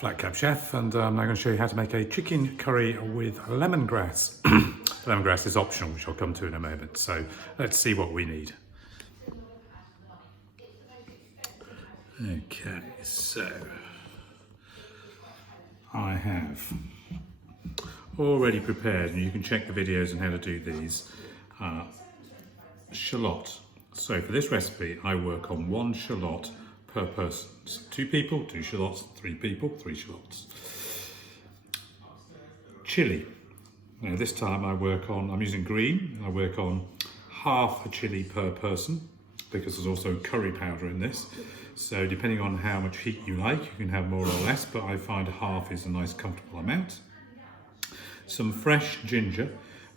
Flat Cap Chef, and I'm now going to show you how to make a chicken curry with lemongrass. Lemongrass is optional, which I'll come to in a moment. So let's see what we need. Okay, so I have already prepared, and you can check the videos on how to do these, shallot. So for this recipe, I work on 1 shallot per person. So 2 people, 2 shallots, 3 people, 3 shallots. Chili. Now this time I'm using green. I work on half a chili per person because there's also curry powder in this. So depending on how much heat you like, you can have more or less, but I find half is a nice comfortable amount. Some fresh ginger,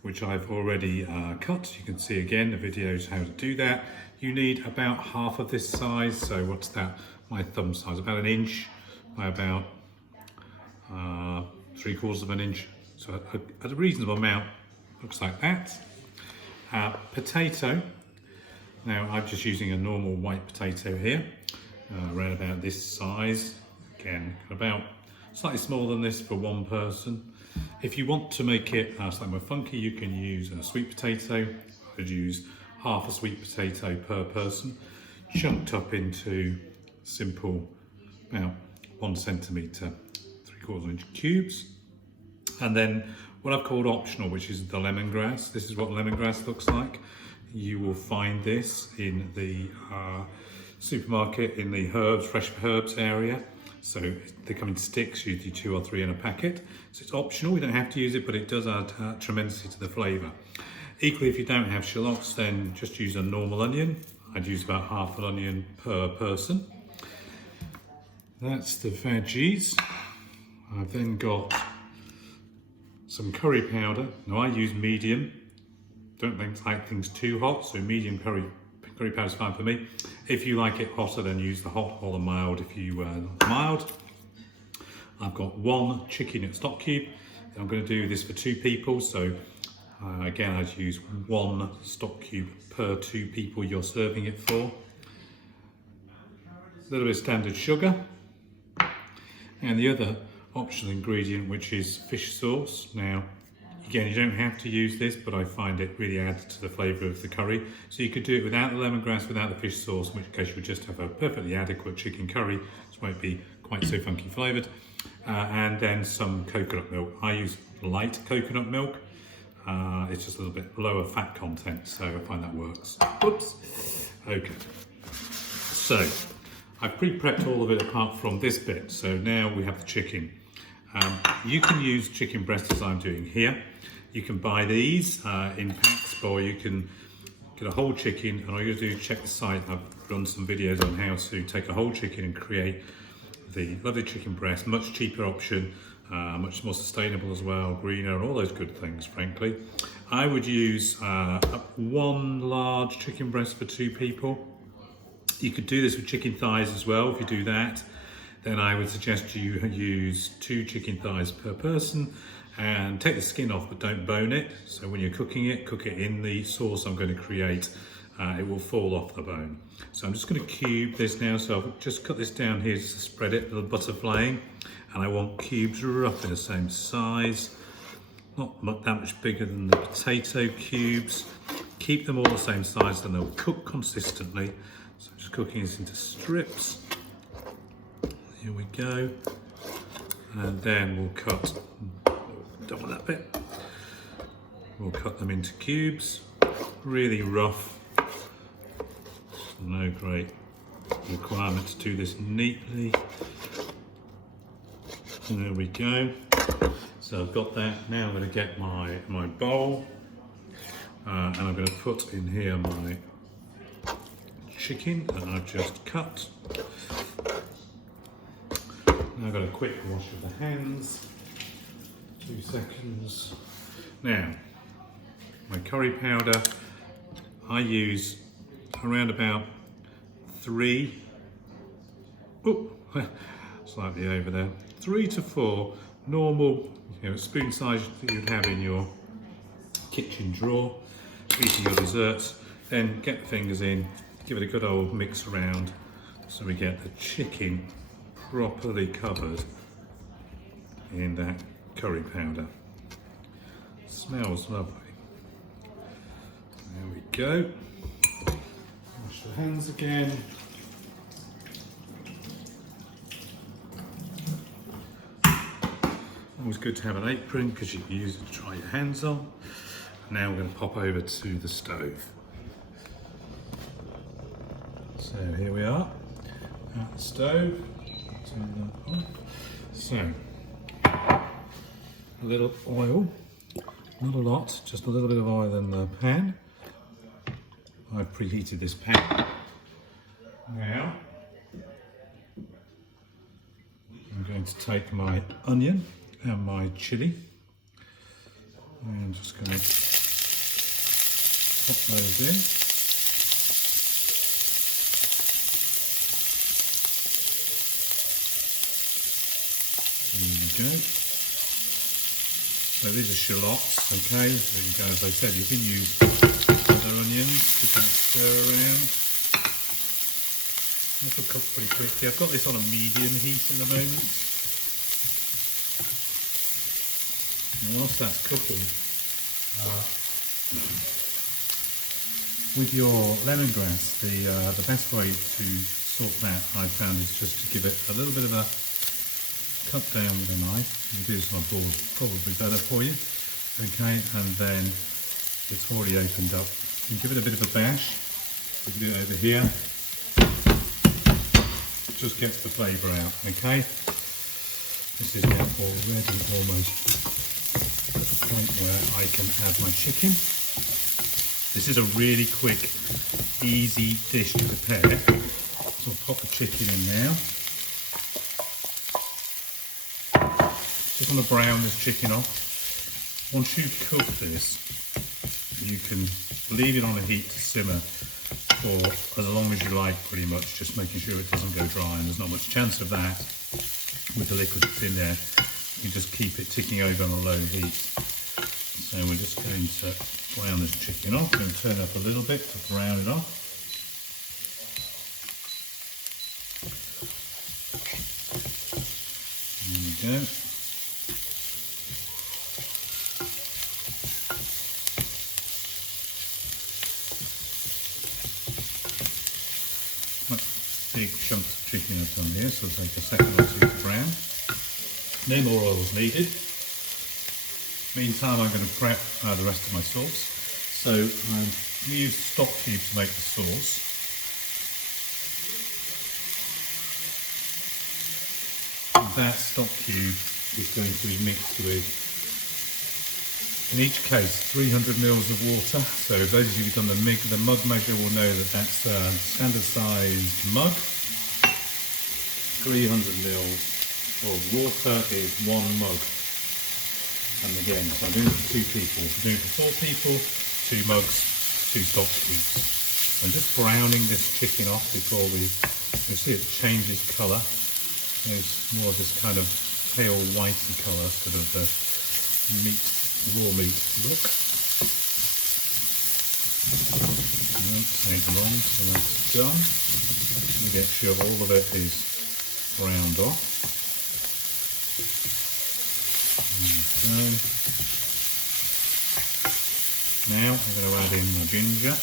which I've already cut. You can see again the videos how to do that. You need about half of this size. So what's that? My thumb size, about 1 inch by about 3/4 of an inch. So at a reasonable amount, looks like that. Potato. Now I'm just using a normal white potato here, around about this size. Again, about slightly smaller than this for 1 person. If you want to make it slightly more funky, you can use a sweet potato. I'd use half a sweet potato per person, chunked up into simple, about 1 centimetre, 3/4 inch cubes. And then what I've called optional, which is the lemongrass. This is what lemongrass looks like. You will find this in the supermarket, in the herbs, fresh herbs area. So they come in sticks, usually 2 or 3 in a packet. So it's optional, we don't have to use it, but it does add tremendously to the flavour. Equally, if you don't have shallots, then just use a normal onion. I'd use about half an onion per person. That's the veggies. I've then got some curry powder. Now I use medium. Don't like things too hot, so medium curry powder is fine for me. If you like it hotter, then use the hot or the mild if you like mild. I've got 1 chicken at stock cube. I'm going to do this for 2 people, so again I'd use 1 stock cube per 2 people you're serving it for. A little bit of standard sugar. And the other optional ingredient, which is fish sauce. Now, again, you don't have to use this, but I find it really adds to the flavour of the curry. So you could do it without the lemongrass, without the fish sauce, in which case you would just have a perfectly adequate chicken curry. This won't be quite so funky flavoured. And then some coconut milk. I use light coconut milk. It's just a little bit lower fat content, so I find that works. Oops. Okay. So I've pre-prepped all of it apart from this bit. So now we have the chicken. You can use chicken breast as I'm doing here. You can buy these in packs, or you can get a whole chicken, and all you do is check the site. I've done some videos on how to take a whole chicken and create the lovely chicken breast. Much cheaper option, much more sustainable as well, greener, all those good things, frankly. I would use 1 large chicken breast for 2 people. You could do this with chicken thighs as well. If you do that, then I would suggest you use 2 chicken thighs per person, and take the skin off, but don't bone it. So when you're cooking it, cook it in the sauce I'm going to create. It will fall off the bone. So I'm just going to cube this now. So I've just cut this down here just to spread it, a little butterflying. And I want cubes roughly the same size, not that much bigger than the potato cubes. Keep them all the same size, then they'll cook consistently. So I'm just cooking this into strips. Here we go. And then we'll cut, done with that bit. We'll cut them into cubes, really rough. No great requirement to do this neatly. And there we go. So I've got that. Now I'm going to get my bowl, and I'm going to put in here my chicken that I've just cut. Now I've got a quick wash of the hands. 2 seconds. Now, my curry powder, I use around about 3, slightly over there, 3 to 4 normal, spoon size that you'd have in your kitchen drawer, eating your desserts. Then get the fingers in, give it a good old mix around so we get the chicken properly covered in that curry powder. Smells lovely. There we go. Wash the hands again. Always good to have an apron because you can use it to dry your hands on. Now we're going to pop over to the stove. So here we are at the stove. Turn that on. So a little oil, not a lot, just a little bit of oil in the pan. I've preheated this pan. Now I'm going to take my onion and my chilli and just going to pop those in. There we go. So these are shallots, okay? There you go. As I said, you can use other onions to kind of stir around. This will cook pretty quickly. I've got this on a medium heat at the moment. And whilst that's cooking, with your lemongrass, the best way to sort that, I found, is just to give it a little bit of a cut down with a knife. You can do this on a board, probably better for you. Okay, and then it's already opened up. You can give it a bit of a bash. You can do it over here. It just gets the flavour out, okay? This is now already almost at the point where I can add my chicken. This is a really quick, easy dish to prepare. So I'll pop the chicken in now. Just want to brown this chicken off. Once you've cooked this, you can leave it on a heat to simmer for as long as you like, pretty much, just making sure it doesn't go dry, and there's not much chance of that with the liquid that's in there. You just keep it ticking over on a low heat. So we're just going to brown this chicken off. We're going to turn it up a little bit to brown it off. There we go. Big chunks of chicken I've done here, so it'll take a second or two to brown. No more oil is needed. Meantime, I'm going to prep the rest of my sauce. So I'm going to use stock cube to make the sauce. That stock cube is going to be mixed with, in each case, 300 mils of water. So those of you who've done the mug measure will know that that's a standard sized mug. 300 mils of water is 1 mug. And again, so I'm doing it for 2 people. If you're doing it for 4 people, 2 mugs, 2 stock cubes. I'm just browning this chicken off before you'll see it changes colour. There's more of this kind of pale whitey colour, sort of the meat, raw meat look. Won't take long, so that's done. We get sure all of it is browned off. There we go. Now I'm going to add in my ginger.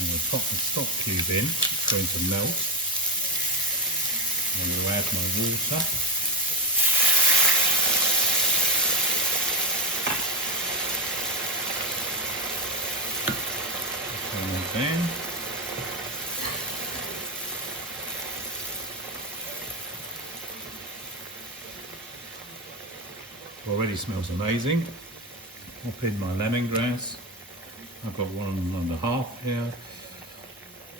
I'm going to pop the stock cube in, it's going to melt. I'm going to add my water. Turn it down. Already smells amazing. Pop in my lemongrass. I've got 1.5 here.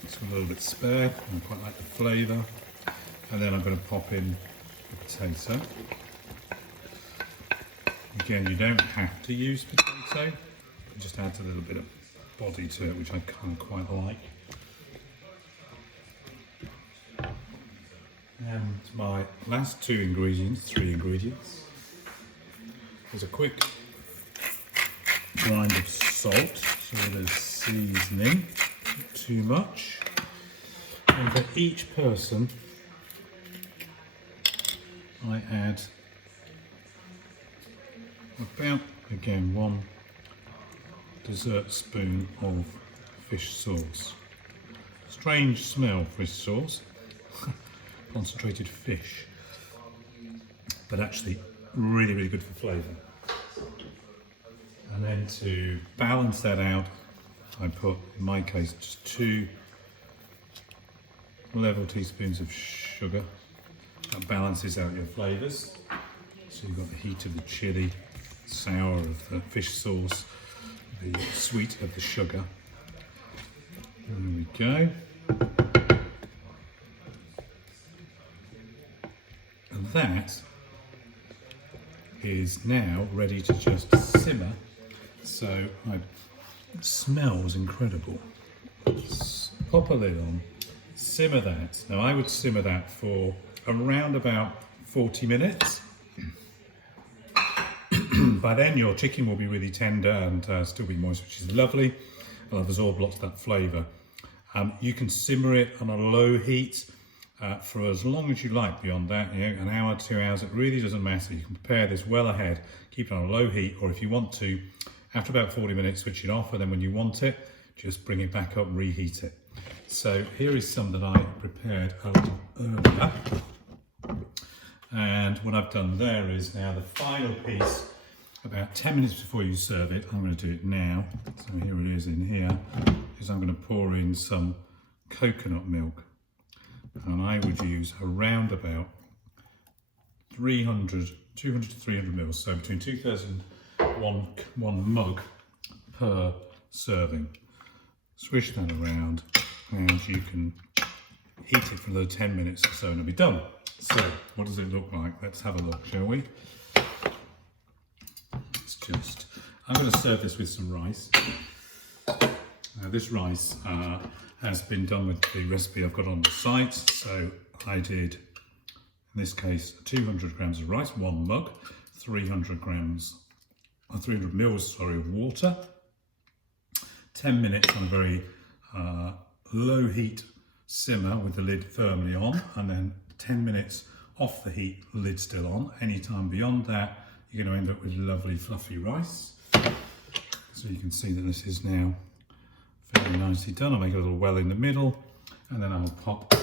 It's got a little bit spare. I quite like the flavour. And then I'm going to pop in the potato. Again, you don't have to use potato. It just adds a little bit of body to it, which I kind of quite like. And my last 3 ingredients. There's a quick grind of salt, so there's seasoning, not too much. And for each person, I add about, again, 1 dessert spoon of fish sauce. Strange smell, fish sauce. Concentrated fish. But actually really, really good for flavour. And then to balance that out, I put, in my case, just 2 level teaspoons of sugar. That balances out your flavours. So you've got the heat of the chilli, sour of the fish sauce, the sweet of the sugar. There we go. And that is now ready to just simmer. So it smells incredible. Pop a lid on, simmer that. Now I would simmer that for around about 40 minutes. By then your chicken will be really tender and still be moist, which is lovely. It'll absorb lots of that flavour. You can simmer it on a low heat for as long as you like. Beyond that, you know, an hour, 2 hours, it really doesn't matter. You can prepare this well ahead, keep it on a low heat, or if you want to, after about 40 minutes, switch it off, and then when you want it, just bring it back up, reheat it. So here is some that I prepared a little earlier. And what I've done there is now the final piece, about 10 minutes before you serve it, I'm going to do it now. So here it is in here, is I'm going to pour in some coconut milk. And I would use around about 200 to 300 mils, so between 2,000 and one mug per serving. Swish that around and you can heat it for another 10 minutes or so and it'll be done. So what does it look like? Let's have a look, shall we? I'm going to serve this with some rice. This rice has been done with the recipe I've got on the site. So I did, in this case, 200 grams of rice, 1 mug, 300 mils of water, 10 minutes on a very low heat simmer with the lid firmly on, and then 10 minutes off the heat, lid still on. Anytime beyond that, you're going to end up with lovely fluffy rice. So you can see that this is now very nicely done. I'll make a little well in the middle, and then I'll pop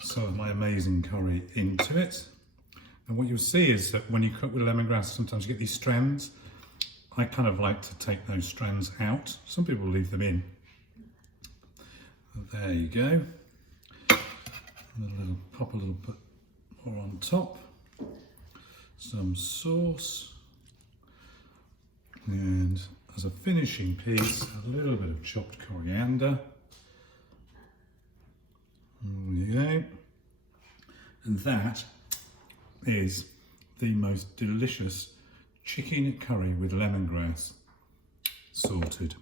some of my amazing curry into it. And what you'll see is that when you cook with lemongrass, sometimes you get these strands. I kind of like to take those strands out. Some people leave them in. There you go. Pop a little bit more on top. Some sauce. And as a finishing piece, a little bit of chopped coriander. There you go. And that is the most delicious chicken curry with lemongrass sorted.